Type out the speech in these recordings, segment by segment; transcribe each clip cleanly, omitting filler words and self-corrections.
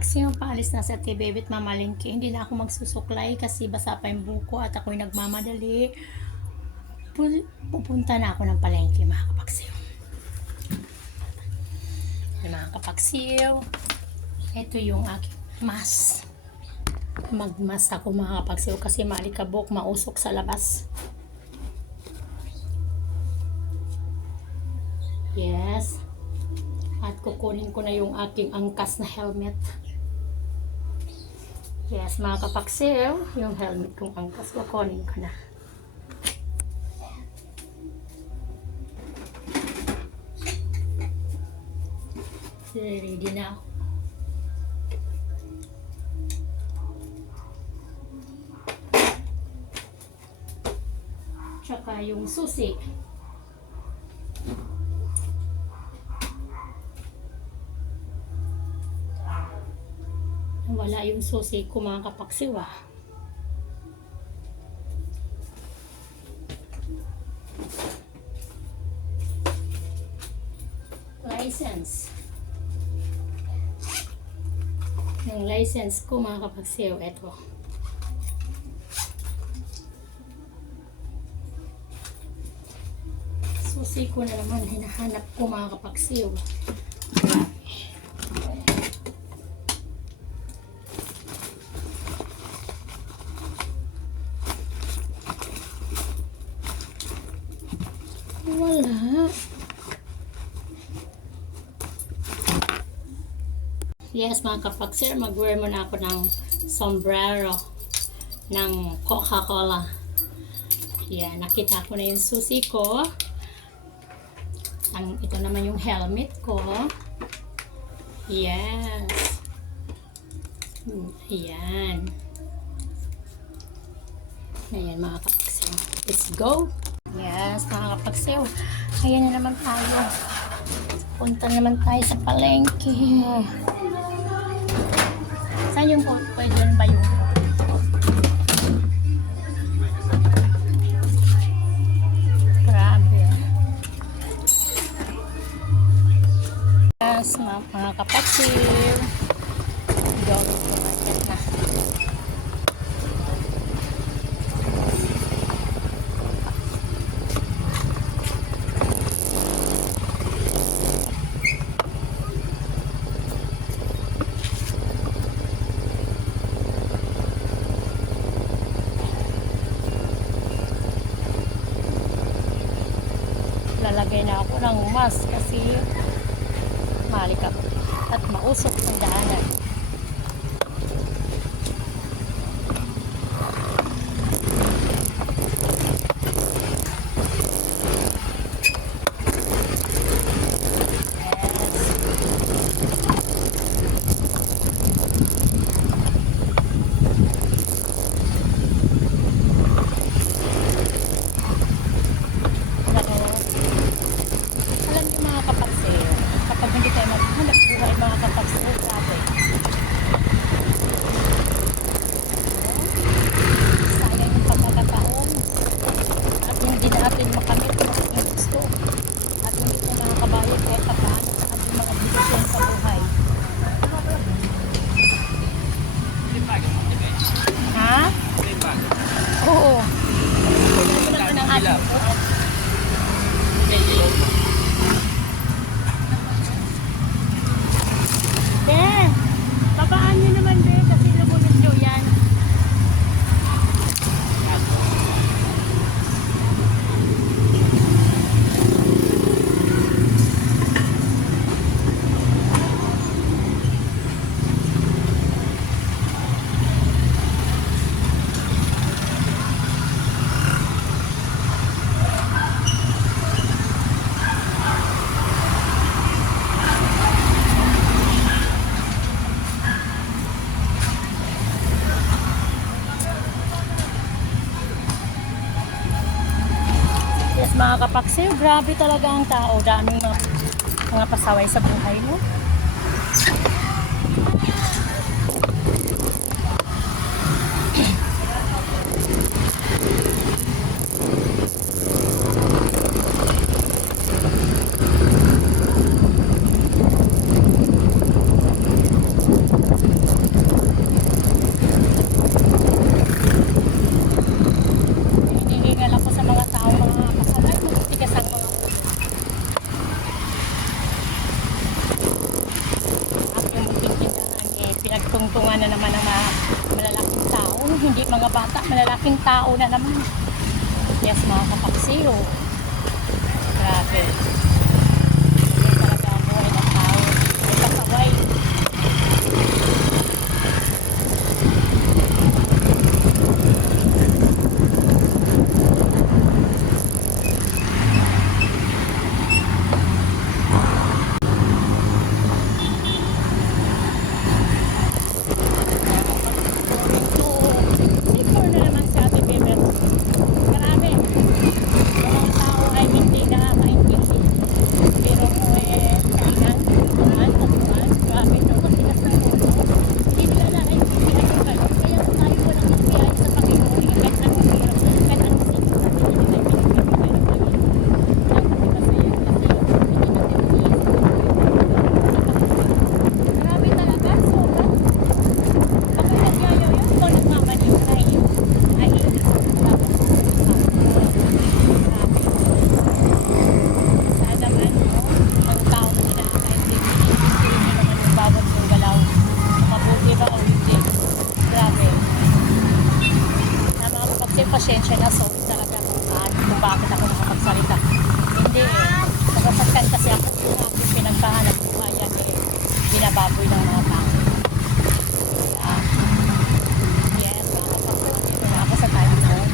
Paksiw, paalis na sa Tibebit mamalingki. Hindi na ako magsusuklay kasi basa pa yung buko at ako'y nagmamadali. Pupunta na ako ng palengke, mga kapaksiw. Mga kapaksiw, ito yung aking mas. Magmas ako, mga kapaksiw, kasi malikabok, mausok sa labas. Yes. At kukunin ko na yung aking angkas na helmet. Yes, mga kapaksiw, yung helmet kong angkas, kukunin ko na. Ready na ako. Tsaka yung susi. Wala yung susi ko, mga kapaksiw, ah. License. Yung license ko, mga kapaksiw, eto. Susi ko na naman, hinahanap ko, mga kapaksiw. Wala. Yes, mga kapaksiw, mag-wear muna ako ng sombrero ng Coca-Cola. Yeah, nakita ko na yung susi ko. Ito naman yung helmet ko. Yes. Ayan. Ayan, mga kapaksiw. Let's go! Yes, mga kapaksiw. Ayan na naman tayo. Punta naman tayo sa palengke. Saan yung pwede ba yung grabe. Yes, mga kapaksiw. Going to market na. Lalagay na ako ng mask kasi malikap at mausok ang daanan. Oo. Ben, babaan nyo naman, Ben, kasi lumunod nyo yan. Yes, mga kapaksiw, grabe talaga ang tao. Daming mga pasaway sa buhay mo. tungtungan na naman ng mga malalaking tao. Hindi mga bata, malalaking tao na naman. Yes, mga kapaksiyo. Grabe. Hindi talaga ang buhay ng tao. May kasaway. Before na naman si Ate Bebe. Grabe. Yung mga tao ay hindi nakakaintindi. Pero kainan, tuman, grabe ito. Matigas na ulo. Hindi nila nakaintindihan yung gano'n. Kaya kung tayo walang magbiyahe sa Panginoon, kahit anong hirap, kahit anong sikap, hindi nila pinipigyan ng Panginoon. Ang kasi yung grabe talaga, sobra. Kapag nagyayaw yun, kung nagmamaniw tayo, ay tapos sana man, ang tao na kinakaintindi, hindi naman yung bawat yung galaw. Mabuti ba o hindi? Grabe. Na mga kapagpasensya na, sorry talaga kung bakit ako nakapagsalita. Hindi eh. Kapagpagkan kasi ako yung aking pinagpahanap buhay yan eh. Binababoy ng mga tao. Yes, mga kapatid, dito na ako sa tayo noon.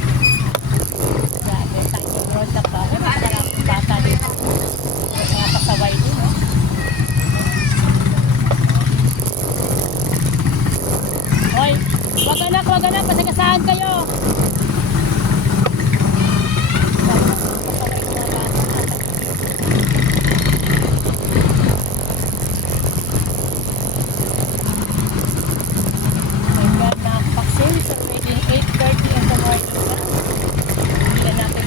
Grabe, tayo noon na pa. May mga maraming bata dito. May mga pasaway din, no? Hoy, wag anak, pasagasahan kayo. Pasaway ng mga bata. My God, nakapaksin. It's already 8:30 in the morning na. Hindi na natin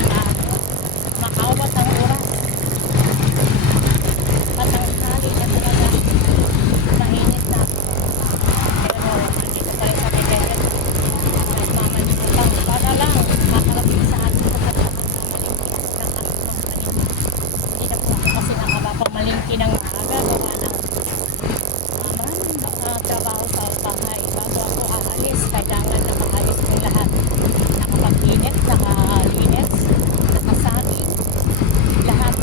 makawat ang oras. At ang sali na talaga mainit na. Pero andito pa rin sa Bethel. Nagmamanin lang. Para lang makarating sa ating pagkakamalingki ako ng aking pagkakalingki. Hindi na po ako kasi nakapagpamalingki ng maaga. Gawa ng trabaho sa bahay. Bago ako aalis, kailangan na maalis yung lahat. Nakapag-init, nakalinis, nakasaging, lahat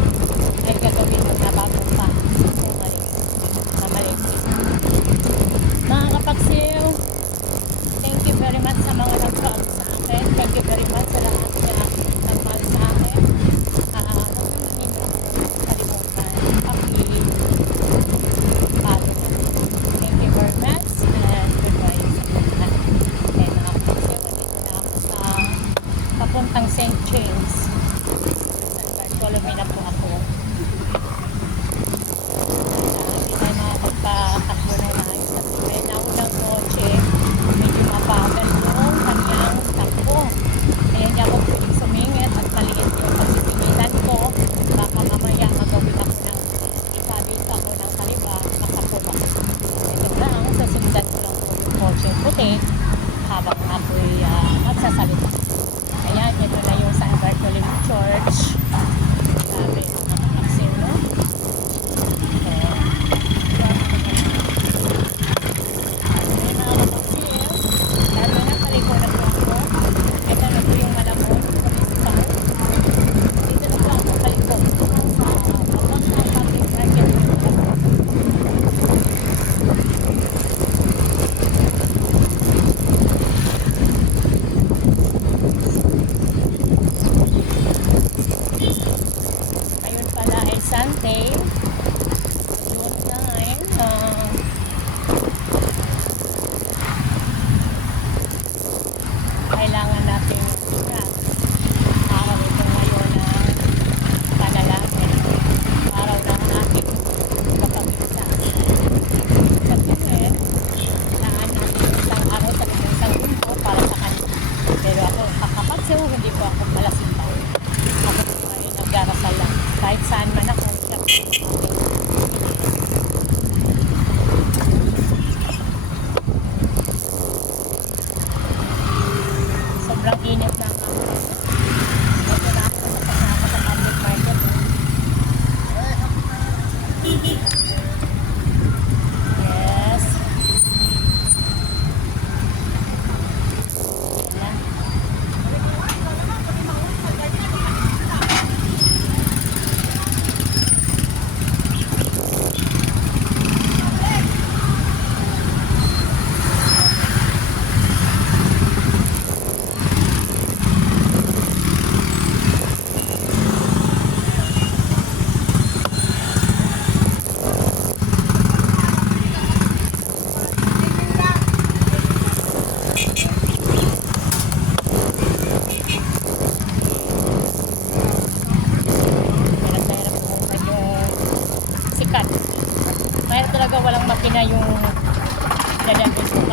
ay gagawin mo na bago pa bumalik sa malingki. Mga kapagsiw, thank you very much sa mga nag-follow sa akin. Thank you very much sa lahat na nag-follow sa akin. Huwag naman ninyo kalimutan pag-follow. Thank you very much and goodbye sa lahat. And kapagsiw, dito na ako sa papuntang St. James. San Bartolome na po ako. Hindi tayo makapagpatakbo ng maayos at may naunang noche, medyo mabagal yung kanyang takbo. Kaya niya ako pwedeng sumingit at maliit yung pagsisingitan ko. Baka mamaya magawin ako ng ikabit ako ng kaliba, makapuha. Ito lang, sasindan ko lang po yung kotse puti habang ako'y magsasalita. Ayan, ito na yung San Bartolome Church. Grabe, nakakaksin, no?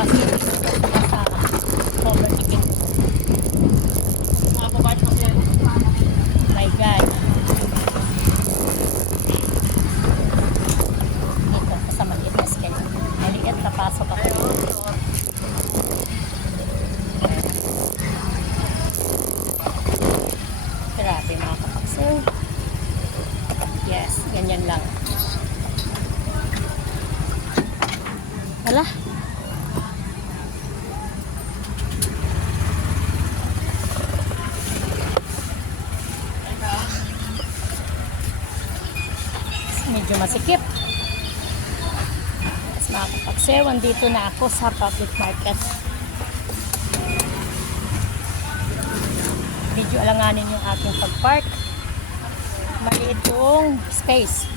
kaso sa overticket. My God. Dito, sa maliit na scale. Maliit, napasok ako. Grabe mga kapaksew. Yes, ganyan lang. Wala. Medyo masikip. Yes, mga kapaksew, andito na ako sa public market. Medyo alanganin yung aking pag-park. Maliit yung space.